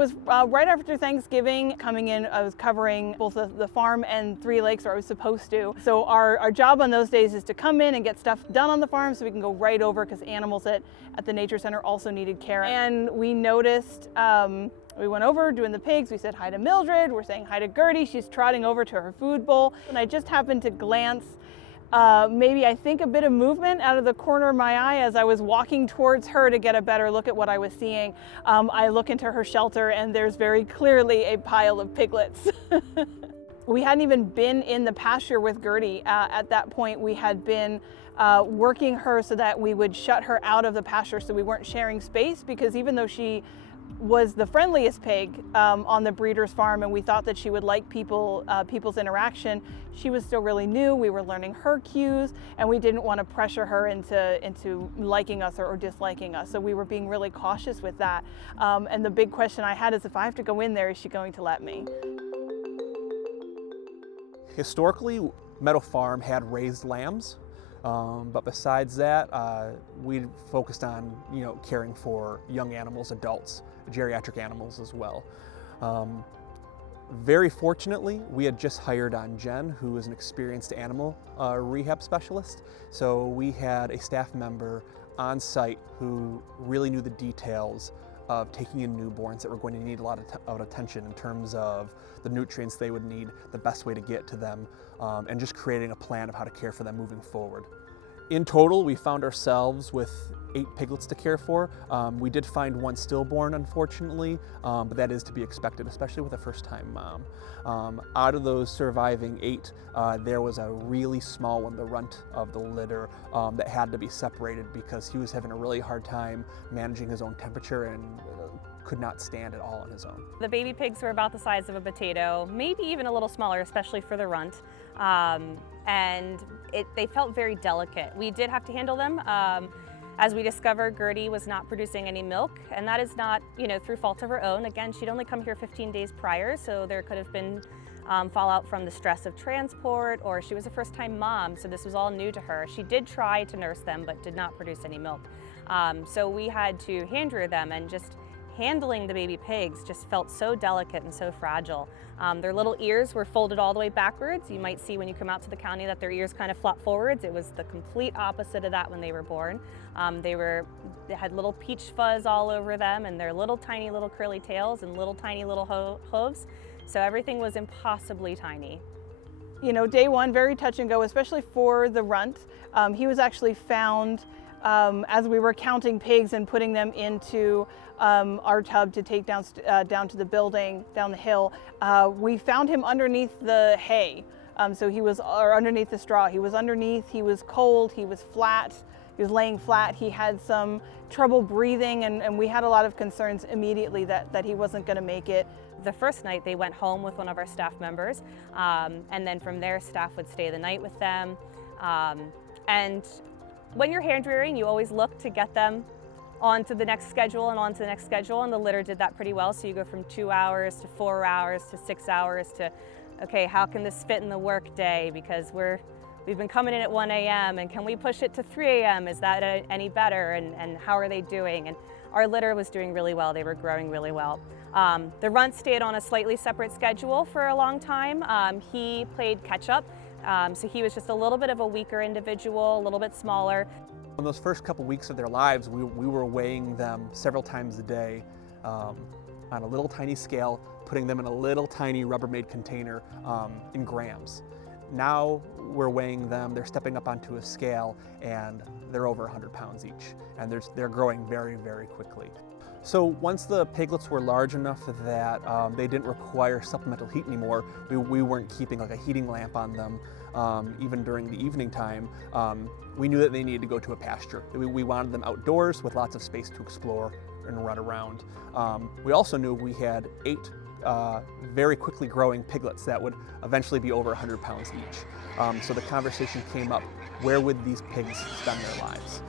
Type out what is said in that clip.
was right after Thanksgiving. Coming in, I was covering both the farm and 3 lakes, or I was supposed to. So our job on those days is to come in and get stuff done on the farm so we can go right over, because animals at the nature center also needed care. And we noticed, we went over doing the pigs. We said hi to Mildred. We're saying hi to Gertie. She's trotting over to her food bowl. And I just happened to glance, maybe I think a bit of movement out of the corner of my eye as I was walking towards her to get a better look at what I was seeing. I look into her shelter and there's very clearly a pile of piglets. We hadn't even been in the pasture with Gertie. At that point, we had been working her so that we would shut her out of the pasture so we weren't sharing space, because even though she was the friendliest pig on the breeder's farm and we thought that she would like people's interaction, she was still really new. We were learning her cues and we didn't want to pressure her into liking us or disliking us. So we were being really cautious with that. And the big question I had is, if I have to go in there, is she going to let me? Historically, Meadow Farm had raised lambs. But besides that, we focused on, caring for young animals, adults, geriatric animals as well. Very fortunately, we had just hired on Jen, who is an experienced animal rehab specialist. So we had a staff member on site who really knew the details of taking in newborns that were going to need a lot of attention in terms of the nutrients they would need, the best way to get to them, and just creating a plan of how to care for them moving forward. In total, we found ourselves with 8 piglets to care for. We did find 1 stillborn, unfortunately, but that is to be expected, especially with a first-time mom. Out of those surviving 8, there was a really small one, the runt of the litter, that had to be separated because he was having a really hard time managing his own temperature and could not stand it all on his own. The baby pigs were about the size of a potato, maybe even a little smaller, especially for the runt. And they felt very delicate. We did have to handle them. As we discovered, Gertie was not producing any milk, and that is not, through fault of her own. Again, she'd only come here 15 days prior, so there could have been fallout from the stress of transport, or she was a first-time mom, so this was all new to her. She did try to nurse them, but did not produce any milk. So we had to hand rear them, and just handling the baby pigs just felt so delicate and so fragile. Their little ears were folded all the way backwards. You might see when you come out to the county that their ears kind of flop forwards. It was the complete opposite of that when they were born. They had little peach fuzz all over them, and their little tiny little curly tails and little tiny little hooves. So everything was impossibly tiny. Day one, very touch and go, especially for the runt. He was actually found as we were counting pigs and putting them into our tub to take down to the building, down the hill. We found him underneath the hay. So he was underneath the straw. He was underneath, he was cold, he was flat, he was laying flat. He had some trouble breathing, and we had a lot of concerns immediately that he wasn't gonna make it. The first night they went home with one of our staff members, and then from there staff would stay the night with them. And when you're hand rearing, you always look to get them onto the next schedule and onto the next schedule, and the litter did that pretty well. So you go from 2 hours to 4 hours to 6 hours to, okay, how can this fit in the work day? Because we've been coming in at 1 a.m. and can we push it to 3 a.m.? Is that any better? And how are they doing? And our litter was doing really well. They were growing really well. The runt stayed on a slightly separate schedule for a long time. He played catch up. So he was just a little bit of a weaker individual, a little bit smaller. In those first couple weeks of their lives, we were weighing them several times a day on a little tiny scale, putting them in a little tiny Rubbermaid container in grams. Now we're weighing them, they're stepping up onto a scale, and they're over 100 pounds each, and they're growing very, very quickly. So once the piglets were large enough that they didn't require supplemental heat anymore, we weren't keeping like a heating lamp on them even during the evening time. We knew that they needed to go to a pasture. We wanted them outdoors with lots of space to explore and run around. We also knew we had 8 very quickly growing piglets that would eventually be over 100 pounds each. So the conversation came up, where would these pigs spend their lives?